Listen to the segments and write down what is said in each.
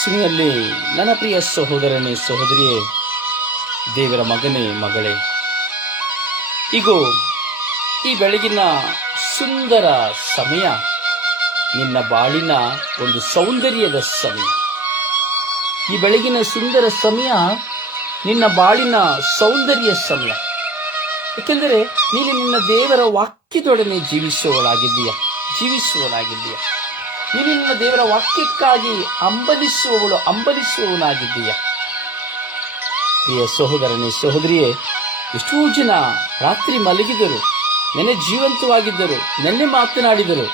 ಯೇಸುವಿನಲ್ಲಿ ನನ್ನ ಪ್ರಿಯ ಸಹೋದರನೇ, ಸಹೋದರಿಯೇ, ದೇವರ ಮಗನೇ, ಮಗಳೇ, ಇಗೋ, ಈ ಬೆಳಗಿನ ಸುಂದರ ಸಮಯ, ನಿನ್ನ ಬಾಳಿನ ಒಂದು ಸೌಂದರ್ಯದ ಸಮಯ. ಈ ಬೆಳಗಿನ ಸುಂದರ ಸಮಯ, ನಿನ್ನ ಬಾಳಿನ ಸೌಂದರ್ಯ ಸಮಯ. ಏಕೆಂದರೆ, ನೀನು ನಿನ್ನ ದೇವರ ವಾಕ್ಯದೊಡನೆ ಜೀವಿಸುವವಳಾಗಿದ್ದೀಯ, ಜೀವಿಸುವವನಾಗಿದ್ದೀಯ. ನೀನು ನಿನ್ನ ದೇವರ ವಾಕ್ಯಕ್ಕಾಗಿ ಅಂಬಲಿಸುವವಳು ಅಂಬಲಿಸುವವನಾಗಿದ್ದೀಯ. ಪ್ರಿಯ ಸಹೋದರನೇ, ಸಹೋದರಿಯೇ, ಎಷ್ಟೋ ಜನ ರಾತ್ರಿ ಮಲಗಿದರು, ನೆನೆ ಜೀವಂತವಾಗಿದ್ದರು, ನೆನ್ನೆ ಮಾತನಾಡಿದರು.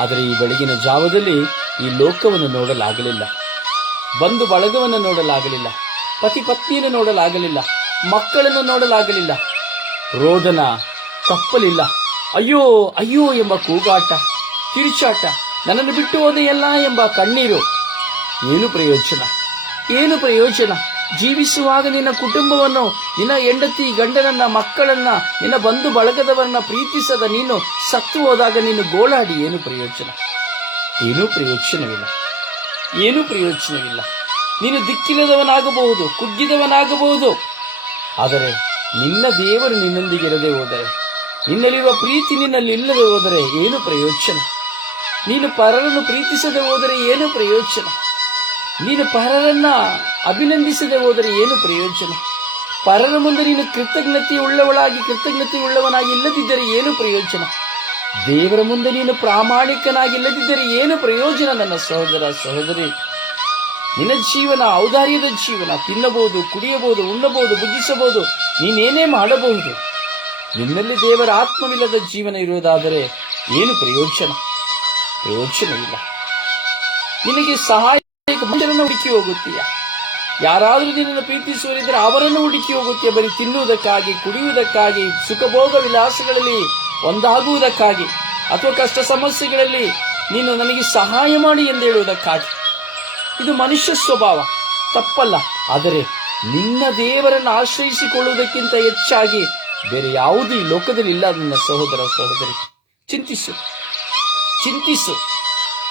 ಆದರೆ ಈ ಬೆಳಗಿನ ಜಾವದಲ್ಲಿ ಈ ಲೋಕವನ್ನು ನೋಡಲಾಗಲಿಲ್ಲ. ಬಂಧು ಬಳಗವನ್ನು ನೋಡಲಾಗಲಿಲ್ಲ ಪತಿ ಪತ್ನಿಯನ್ನು ನೋಡಲಾಗಲಿಲ್ಲ, ಮಕ್ಕಳನ್ನು ನೋಡಲಾಗಲಿಲ್ಲ. ರೋದನ ತಪ್ಪಲಿಲ್ಲ. ಅಯ್ಯೋ ಅಯ್ಯೋ ಎಂಬ ಕೂಗಾಟ, ಕಿರುಚಾಟ ನನ್ನನ್ನು ಬಿಟ್ಟು ಹೋದೆಯಲ್ಲ ಎಂಬ ಕಣ್ಣೀರು. ಏನು ಪ್ರಯೋಜನ? ಏನು ಪ್ರಯೋಜನ? ಜೀವಿಸುವಾಗ ನಿನ್ನ ಕುಟುಂಬವನ್ನು, ನಿನ್ನ ಹೆಂಡತಿ ಗಂಡನನ್ನ, ಮಕ್ಕಳನ್ನ, ನಿನ್ನ ಬಂಧು ಬಳಗದವರನ್ನ ಪ್ರೀತಿಸದ ನೀನು ಸತ್ತು ಹೋದಾಗ ನೀನು ಗೋಳಾಡಿ ಏನು ಪ್ರಯೋಜನ? ಏನೂ ಪ್ರಯೋಜನವಿಲ್ಲ. ಏನೂ ಪ್ರಯೋಜನವಿಲ್ಲ. ನೀನು ದಿಕ್ಕಿಲ್ಲದವನಾಗಬಹುದು, ಕುಗ್ಗಿದವನಾಗಬಹುದು. ಆದರೆ ನಿನ್ನ ದೇವರು ನಿನ್ನೊಂದಿಗೆ ಇರದೆ ಹೋದರೆ, ನಿನ್ನಲ್ಲಿರುವ ಪ್ರೀತಿ ನಿನ್ನಲ್ಲಿ ಇಲ್ಲದೆ ಹೋದರೆ ಏನು ಪ್ರಯೋಜನ? ನೀನು ಪರರನ್ನು ಪ್ರೀತಿಸದೆ ಹೋದರೆ ಏನು ಪ್ರಯೋಜನ? ನೀನು ಪರರನ್ನ ಅಭಿನಂದಿಸದೆ ಹೋದರೆ ಏನು ಪ್ರಯೋಜನ? ಪರರ ಮುಂದೆ ನೀನು ಕೃತಜ್ಞತೆ ಉಳ್ಳವಳಾಗಿ ಕೃತಜ್ಞತೆ ಉಳ್ಳವನಾಗಿ ಇಲ್ಲದಿದ್ದರೆ ಏನು ಪ್ರಯೋಜನ? ದೇವರ ಮುಂದೆ ನೀನು ಪ್ರಾಮಾಣಿಕನಾಗಿಲ್ಲದಿದ್ದರೆ ಏನು ಪ್ರಯೋಜನ ನನ್ನ ಸಹೋದರ ಸಹೋದರಿ? ನಿನ್ನ ಜೀವನ, ಔದಾರ್ಯದ ಜೀವನ, ತಿನ್ನಬಹುದು, ಕುಡಿಯಬಹುದು, ಉಣ್ಣಬಹುದು, ಬುದ್ಧಿಸಬಹುದು, ನೀನೇನೇ ಮಾಡಬಹುದು? ನಿನ್ನಲ್ಲಿ ದೇವರ ಆತ್ಮವಿಲ್ಲದ ಜೀವನ ಇರುವುದಾದರೆ ಏನು ಪ್ರಯೋಜನ? ಪ್ರಯೋಜನವಿಲ್ಲ ನಿನಗೆ ಸಹಾಯ ಮನುಷ್ಯರನ್ನು ಹುಡುಕಿ ಹೋಗುತ್ತೀಯ? ಯಾರಾದರೂ ನಿನ್ನನ್ನು ಪ್ರೀತಿಸುವರಿದ್ದರೆ ಅವರನ್ನು ಹುಡುಕಿ ಹೋಗುತ್ತೀಯ? ಬರೀ ತಿನ್ನುವುದಕ್ಕಾಗಿ, ಕುಡಿಯುವುದಕ್ಕಾಗಿ, ಸುಖಭೋಗ ವಿಲಾಸಗಳಲ್ಲಿ ಒಂದಾಗುವುದಕ್ಕಾಗಿ ಅಥವಾ ಕಷ್ಟ ಸಮಸ್ಯೆಗಳಲ್ಲಿ ನೀನು ನನಗೆ ಸಹಾಯ ಮಾಡಿ ಎಂದು ಹೇಳುವುದಕ್ಕಾಗಿ? ಇದು ಮನುಷ್ಯ ಸ್ವಭಾವ, ತಪ್ಪಲ್ಲ. ಆದರೆ ನಿನ್ನ ದೇವರನ್ನು ಆಶ್ರಯಿಸಿಕೊಳ್ಳುವುದಕ್ಕಿಂತ ಹೆಚ್ಚಾಗಿ ಬೇರೆ ಯಾವುದೂ ಲೋಕದಲ್ಲಿ ಇಲ್ಲ, ನಿನ್ನ ಸಹೋದರ ಸಹೋದರಿ. ಚಿಂತಿಸು. ಚಿಂತಿಸು.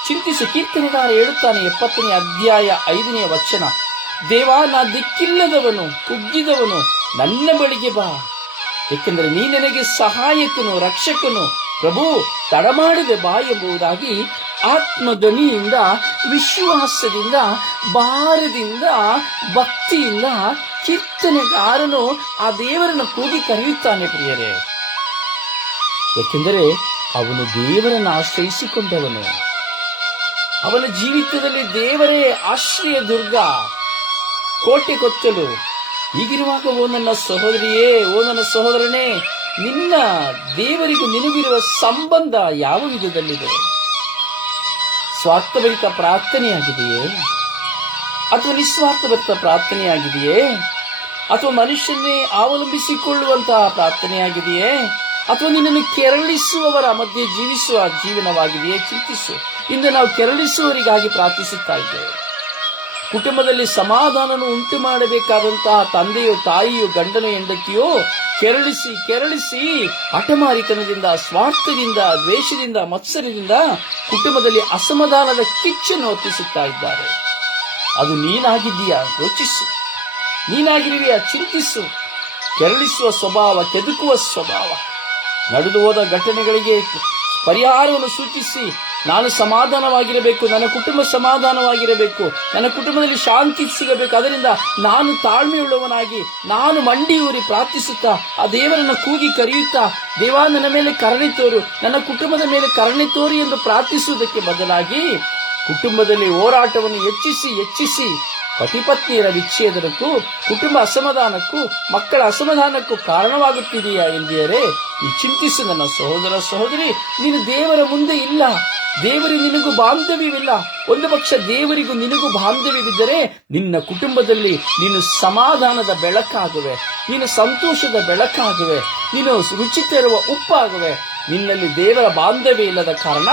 ಚಿಂತಿಸು ಕೀರ್ತನೆಗಾರ ಹೇಳುತ್ತಾನೆ ಎಪ್ಪತ್ತನೇ ಅಧ್ಯಾಯ ಐದನೆಯ ವಚನ. ದೇವಾ, ನಾ ದಿಕ್ಕಿಲ್ಲದವನು, ಕುಗ್ಗಿದವನು, ನನ್ನ ಬಳಿಗೆ ಬಾ. ಏಕೆಂದರೆ ನೀ ನನಗೆ ಸಹಾಯಕನು, ರಕ್ಷಕನು. ಪ್ರಭು, ತಡಮಾಡದೆ ಬಾ ಎಂಬುದಾಗಿ ಆತ್ಮಧ್ವನಿಯಿಂದ, ವಿಶ್ವಾಸದಿಂದ, ಭಾರದಿಂದ, ಭಕ್ತಿಯಿಂದ ಕೀರ್ತನೆಗಾರನು ಆ ದೇವರನ್ನು ಕೂಗಿ ಕರೆಯುತ್ತಾನೆ ಪ್ರಿಯರೇ. ಏಕೆಂದರೆ ಅವನು ದೇವರನ್ನು ಆಶ್ರಯಿಸಿಕೊಂಡವನು. ಅವನ ಜೀವಿತದಲ್ಲಿ ದೇವರೇ ಆಶ್ರಯ ದುರ್ಗ, ಕೋಟೆ ಕೊತ್ತಲು. ಹೀಗಿರುವಾಗ ಓ ನನ್ನ ಸಹೋದರಿಯೇ, ಓ ನನ್ನ ಸಹೋದರನೇ, ನಿನ್ನ ದೇವರಿಗೂ ನಿನಗಿರುವ ಸಂಬಂಧ ಯಾವ ವಿಧದಲ್ಲಿದೆ? ಸ್ವಾರ್ಥಭರಿತ ಪ್ರಾರ್ಥನೆಯಾಗಿದೆಯೇ? ಅಥವಾ ನಿಸ್ವಾರ್ಥಭರಿತ ಪ್ರಾರ್ಥನೆಯಾಗಿದೆಯೇ? ಅಥವಾ ಮನುಷ್ಯನ್ನೇ ಅವಲಂಬಿಸಿಕೊಳ್ಳುವಂತಹ ಪ್ರಾರ್ಥನೆಯಾಗಿದೆಯೇ? ಅಥವಾ ನಿನ್ನನ್ನು ಕೆರಳಿಸುವವರ ಮಧ್ಯೆ ಜೀವಿಸುವ ಜೀವನವಾಗಿದೆಯೇ ಚಿಂತಿಸು. ಇಂದು ನಾವು ಕೆರಳಿಸುವವರಿಗಾಗಿ ಪ್ರಾರ್ಥಿಸುತ್ತಾ ಇದ್ದೇವೆ. ಕುಟುಂಬದಲ್ಲಿ ಸಮಾಧಾನವನ್ನು ಉಂಟು ಮಾಡಬೇಕಾದಂತಹ ತಂದೆಯೋ, ತಾಯಿಯೋ, ಗಂಡನೋ, ಹೆಂಡತಿಯೋ, ಕೆರಳಿಸಿ ಕೆರಳಿಸಿ, ಹಠಮಾರಿತನದಿಂದ, ಸ್ವಾರ್ಥದಿಂದ, ದ್ವೇಷದಿಂದ, ಮತ್ಸರದಿಂದ ಕುಟುಂಬದಲ್ಲಿ ಅಸಮಾಧಾನದ ಕಿಚ್ಚನ್ನು ಹೊತ್ತಿಸುತ್ತಾ ಇದ್ದಾರೆ. ಅದು ನೀನಾಗಿದ್ದೀಯಾ? ಯೋಚಿಸು. ನೀನಾಗಿರುವೆಯಾ? ಚಿಂತಿಸು. ಕೆರಳಿಸುವ ಸ್ವಭಾವ, ಕೆದುಕುವ ಸ್ವಭಾವ. ನಡೆದು ಹೋದ ಘಟನೆಗಳಿಗೆ ಪರಿಹಾರವನ್ನು ಸೂಚಿಸಿ, ನಾನು ಸಮಾಧಾನವಾಗಿರಬೇಕು, ನನ್ನ ಕುಟುಂಬ ಸಮಾಧಾನವಾಗಿರಬೇಕು, ನನ್ನ ಕುಟುಂಬದಲ್ಲಿ ಶಾಂತಿ ಸಿಗಬೇಕು, ಅದರಿಂದ ನಾನು ತಾಳ್ಮೆಯುಳ್ಳವನಾಗಿ, ನಾನು ಮಂಡಿಯೂರಿ ಪ್ರಾರ್ಥಿಸುತ್ತಾ, ಆ ದೇವರನ್ನು ಕೂಗಿ ಕರೆಯುತ್ತಾ, ದೇವ ನನ್ನ ಮೇಲೆ ಕರಣಿ ತೋರು, ನನ್ನ ಕುಟುಂಬದ ಮೇಲೆ ಕರಣಿ ತೋರಿ ಎಂದು ಪ್ರಾರ್ಥಿಸುವುದಕ್ಕೆ ಬದಲಾಗಿ ಕುಟುಂಬದಲ್ಲಿ ಹೋರಾಟವನ್ನು ಹೆಚ್ಚಿಸಿ ಹೆಚ್ಚಿಸಿ ಪತಿಪತ್ನಿಯರ ವಿಚ್ಛೇದನಕ್ಕೂ, ಕುಟುಂಬ ಅಸಮಾಧಾನಕ್ಕೂ, ಮಕ್ಕಳ ಅಸಮಾಧಾನಕ್ಕೂ ಕಾರಣವಾಗುತ್ತಿದೆಯಾ ಎಂದಿಯರೇ? ಈ ಚಿಂತಿಸು ನನ್ನ ಸಹೋದರ ಸಹೋದರಿ, ನೀನು ದೇವರ ಮುಂದೆ ಇಲ್ಲ. ದೇವರಿ ನಿನಗೂ ಬಾಂಧವ್ಯವಿಲ್ಲ. ಒಂದು ಪಕ್ಷ ದೇವರಿಗೂ ನಿನಗೂ ಬಾಂಧವ್ಯವಿದ್ದರೆ ನಿನ್ನ ಕುಟುಂಬದಲ್ಲಿ ನೀನು ಸಮಾಧಾನದ ಬೆಳಕಾಗುವೆ. ನೀನು ಸಂತೋಷದ ಬೆಳಕಾಗುವೆ. ನೀನು ರುಚಿ ತರುವ ಉಪ್ಪಾಗುವೆ. ನಿನ್ನಲ್ಲಿ ದೇವರ ಬಾಂಧವ್ಯ ಇಲ್ಲದ ಕಾರಣ,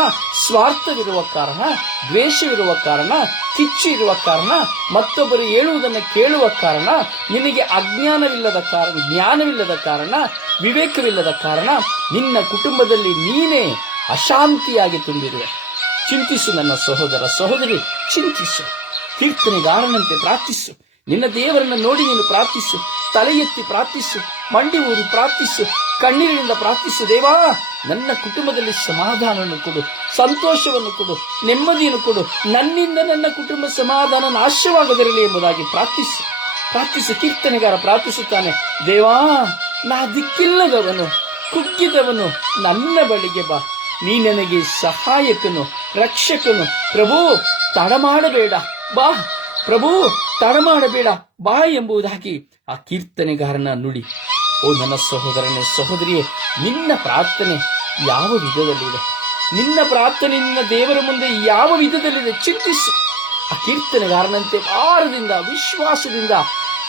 ಸ್ವಾರ್ಥವಿರುವ ಕಾರಣ, ದ್ವೇಷವಿರುವ ಕಾರಣ ಕಿಚ್ಚು ಇರುವ ಕಾರಣ, ಮತ್ತೊಬ್ಬರು ಹೇಳುವುದನ್ನು ಕೇಳುವ ಕಾರಣ, ನಿನಗೆ ಅಜ್ಞಾನವಿಲ್ಲದ ಕಾರಣ, ಜ್ಞಾನವಿಲ್ಲದ ಕಾರಣ, ವಿವೇಕವಿಲ್ಲದ ಕಾರಣ, ನಿನ್ನ ಕುಟುಂಬದಲ್ಲಿ ನೀನೇ ಅಶಾಂತಿಯಾಗಿ ತುಂಬಿರುವೆ. ಚಿಂತಿಸು ನನ್ನ ಸಹೋದರ ಸಹೋದರಿ, ಚಿಂತಿಸು. ಕೀರ್ತನೆಗಾರನಂತೆ ಪ್ರಾರ್ಥಿಸು. ನಿನ್ನ ದೇವರನ್ನು ನೋಡಿ ನೀನು ಪ್ರಾರ್ಥಿಸು. ತಲೆ ಪ್ರಾರ್ಥಿಸು, ಮಂಡಿ ಊರಿ ಪ್ರಾರ್ಥಿಸು, ಕಣ್ಣೀರಿನಿಂದ ಪ್ರಾರ್ಥಿಸು, ದೇವಾ, ನನ್ನ ಕುಟುಂಬದಲ್ಲಿ ಸಮಾಧಾನವನ್ನು ಕೊಡು, ಸಂತೋಷವನ್ನು ಕೊಡು, ನೆಮ್ಮದಿಯನ್ನು ಕೊಡು, ನನ್ನಿಂದ ನನ್ನ ಕುಟುಂಬ ಸಮಾಧಾನ ನಾಶವಾಗದಿರಲಿ ಎಂಬುದಾಗಿ ಪ್ರಾರ್ಥಿಸು. ಪ್ರಾರ್ಥಿಸು, ಕೀರ್ತನೆಗಾರ ಪ್ರಾರ್ಥಿಸುತ್ತಾನೆ, ದೇವಾ, ನಾ ದಿಕ್ಕಿಲ್ಲದವನು, ಕುಗ್ಗಿದವನು, ನನ್ನ ಬಳಿಗೆ ಬಾ. ನೀ ನನಗೆ ಸಹಾಯಕನು, ರಕ್ಷಕನು, ಪ್ರಭು ತಡ ಮಾಡಬೇಡ ಬಾ. ಪ್ರಭು ತಡ ಮಾಡಬೇಡ ಬಾ ಎಂಬುದಾಗಿ ಆ ಕೀರ್ತನೆಗಾರನ ನುಡಿ. ಓ ನನ್ನ ಸಹೋದರನ, ಸಹೋದರಿಯೇ, ನಿನ್ನ ಪ್ರಾರ್ಥನೆ ಯಾವ ವಿಧದಲ್ಲಿದೆ? ನಿನ್ನ ಪ್ರಾರ್ಥನೆ ನಿನ್ನ ದೇವರ ಮುಂದೆ ಯಾವ ವಿಧದಲ್ಲಿದೆ? ಚಿಂತಿಸು. ಆ ಕೀರ್ತನೆಗಾರನಂತೆ ಭಾರದಿಂದ, ವಿಶ್ವಾಸದಿಂದ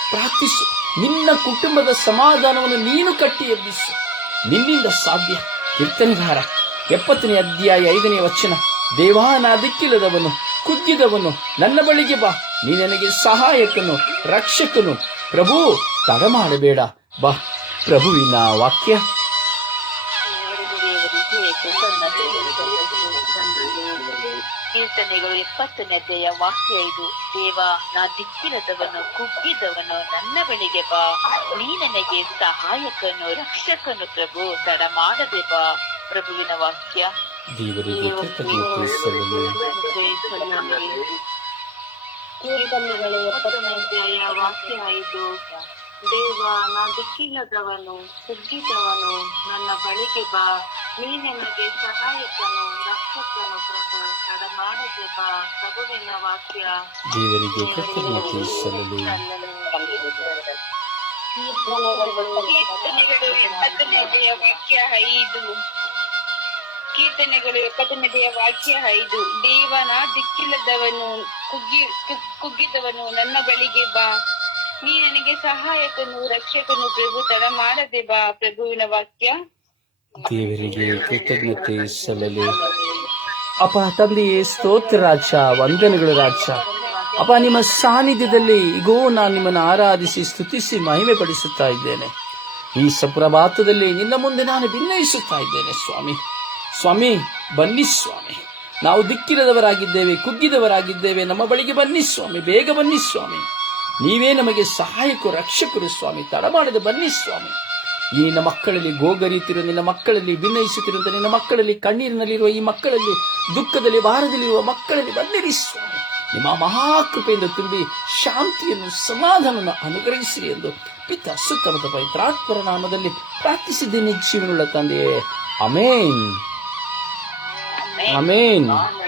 ಪ್ರಾರ್ಥಿಸು. ನಿನ್ನ ಕುಟುಂಬದ ಸಮಾಧಾನವನ್ನು ನೀನು ಕಟ್ಟಿ ಎಬ್ಬಿಸು. ನಿನ್ನಿಂದ ಸಾಧ್ಯ. ಕೀರ್ತನೆಗಾರ, ಎಪ್ಪತ್ತನೇ ಅಧ್ಯಾಯ ಐದನೇ ವಚನ. ದೇವಾ ಕುದ್ದಿದವನು ನನ್ನ ಬಳಿಗೆ ಬಾ. ನೀ ನನಗೆ ಸಹಾಯಕನು ರಕ್ಷಕನು. ಪ್ರಭು ತಡ ಮಾಡಬೇಡ. ಬಾ ಪ್ರಭುವಿನ ವಾಕ್ಯ. ಕೀರ್ತನೆಗಳು ಎಪ್ಪತ್ತನೇ ಅಧ್ಯಾಯ ವಾಕ್ಯ ಇದು. ದೇವ ನಾ ದಿಕ್ಕಿಲ್ಲದವನು ಕುಗ್ಗಿದವನು ನನ್ನ ಬಳಿಗೆ ಬಾ. ನೀ ನನಗೆ ಸಹಾಯಕನು ರಕ್ಷಕನು ಪ್ರಭು ತಡ ಮಾಡದೆ ಬಾ. ಪ್ರಭುವಿನ ವಾಕ್ಯ. ದೇವರಿಗೆ ಕೃತಜ್ಞತೆ ಸಲ್ಲಲಿ ಕೀರ್ತನೆಗಳು ಎಪ್ಪತ್ತನೇ ವಾಕ್ಯ ಆಯಿತು ದೇವ ನಾ ದಿಕ್ಕಿಲ್ಲದವನು ಸುಗ್ಗಿದವನು ನನ್ನ ಬಳಿಗೆ ಬಾ. ನೀ ನನಗೆ ಸಹಾಯಕನು ರಕ್ಷಕನು ಪ್ರಭು. ತಡ ಮಾಡದೆ ಬಾ. ಪ್ರಭುವಿನ ವಾಕ್ಯ. ದೇವರಿಗೆ ಕೃತಜ್ಞತೆ ಸಲ್ಲಲಿ ಕೀರ್ತನೆಗಳು ಎಪ್ಪತ್ತನೆಯ ವಾಕ್ಯ ಐದು. ಕೀರ್ತನೆಗಳು ಎಪ್ಪತ್ತನೆಯ ವಾಕ್ಯ ಐದು. ದೇವನ ದಿಕ್ಕಿಲ್ಲದವನು ಕುಗ್ಗಿ ಕುಗ್- ಕುಗ್ಗಿದವನು ನನ್ನ ಬಳಿಗೆ ಬಾ. ನೀ ನನಗೆ ಸಹಾಯಕನು ರಕ್ಷಕನು ಪ್ರಭು ತಡ ಮಾಡದೆ ಬಾ. ಪ್ರಭುವಿನ ವಾಕ್ಯ. ದೇವರಿಗೆ ಕೃತಜ್ಞತೆ ಸಲ್ಲಲಿ. ಅಪ್ಪ ತಂದೆಯೇ ಸ್ತೋತ್ರ ರಾಜ ವಂದನೆಗಳು ರಾಜ. ಅಪ್ಪ ನಿಮ್ಮ ಸಾನ್ನಿಧ್ಯದಲ್ಲಿ ಈಗೋ ನಾನು ನಿಮ್ಮನ್ನು ಆರಾಧಿಸಿ ಸ್ತುತಿಸಿ ಮಹಿಮೆ ಪಡಿಸುತ್ತಾ ಇದ್ದೇನೆ. ಈ ಸಪ್ರಭಾತದಲ್ಲಿ ನಿನ್ನ ಮುಂದೆ ನಾನು ಭಿನ್ನಯಿಸುತ್ತಾ ಇದ್ದೇನೆ ಸ್ವಾಮಿ. ಸ್ವಾಮಿ, ಬನ್ನಿ ಸ್ವಾಮಿ. ನಾವು ದಿಕ್ಕಿಲ್ಲದವರಾಗಿದ್ದೇವೆ ಕುಗ್ಗಿದವರಾಗಿದ್ದೇವೆ. ನಮ್ಮ ಬಳಿಗೆ ಬನ್ನಿ ಸ್ವಾಮಿ, ಬೇಗ ಬನ್ನಿ ಸ್ವಾಮಿ. ನೀವೇ ನಮಗೆ ಸಹಾಯಕರು, ರಕ್ಷಕರು ಸ್ವಾಮಿ. ತಡಮಾಡಿದ ಬನ್ನಿ ಸ್ವಾಮಿ. ಈ ನಿನ್ನ ಮಕ್ಕಳಲ್ಲಿ ಗೋಗರಿಯುತ್ತಿರುವ, ನಿನ್ನ ಮಕ್ಕಳಲ್ಲಿ ಭಿನ್ನಯಿಸುತ್ತಿರುವಂತ ನಿನ್ನ ಮಕ್ಕಳಲ್ಲಿ ಕಣ್ಣೀರಿನಲ್ಲಿರುವ, ಈ ಮಕ್ಕಳಲ್ಲಿ ದುಃಖದಲ್ಲಿ, ಭಾರದಲ್ಲಿರುವ ಮಕ್ಕಳಲ್ಲಿ ಬನ್ನಿರಿ ಸ್ವಾಮಿ. ನಿಮ್ಮ ಮಹಾಕೃಪೆಯಿಂದ ತುಂಬಿ ಶಾಂತಿಯನ್ನು, ಸಮಾಧಾನವನ್ನು ಅನುಗ್ರಹಿಸಿರಿ ಎಂದು ಪಿತ ಸುತ್ತಮುತ್ತ ಪವಿತ್ರಾತ್ಮರ ನಾಮದಲ್ಲಿ ಪ್ರಾರ್ಥಿಸಿದ್ದೇನೆ ಜೀವನವುಳ್ಳ ತಂದೆಯೇ. ಅಮೇನ್ ಅಮೇನ್ ಆಮೇನ್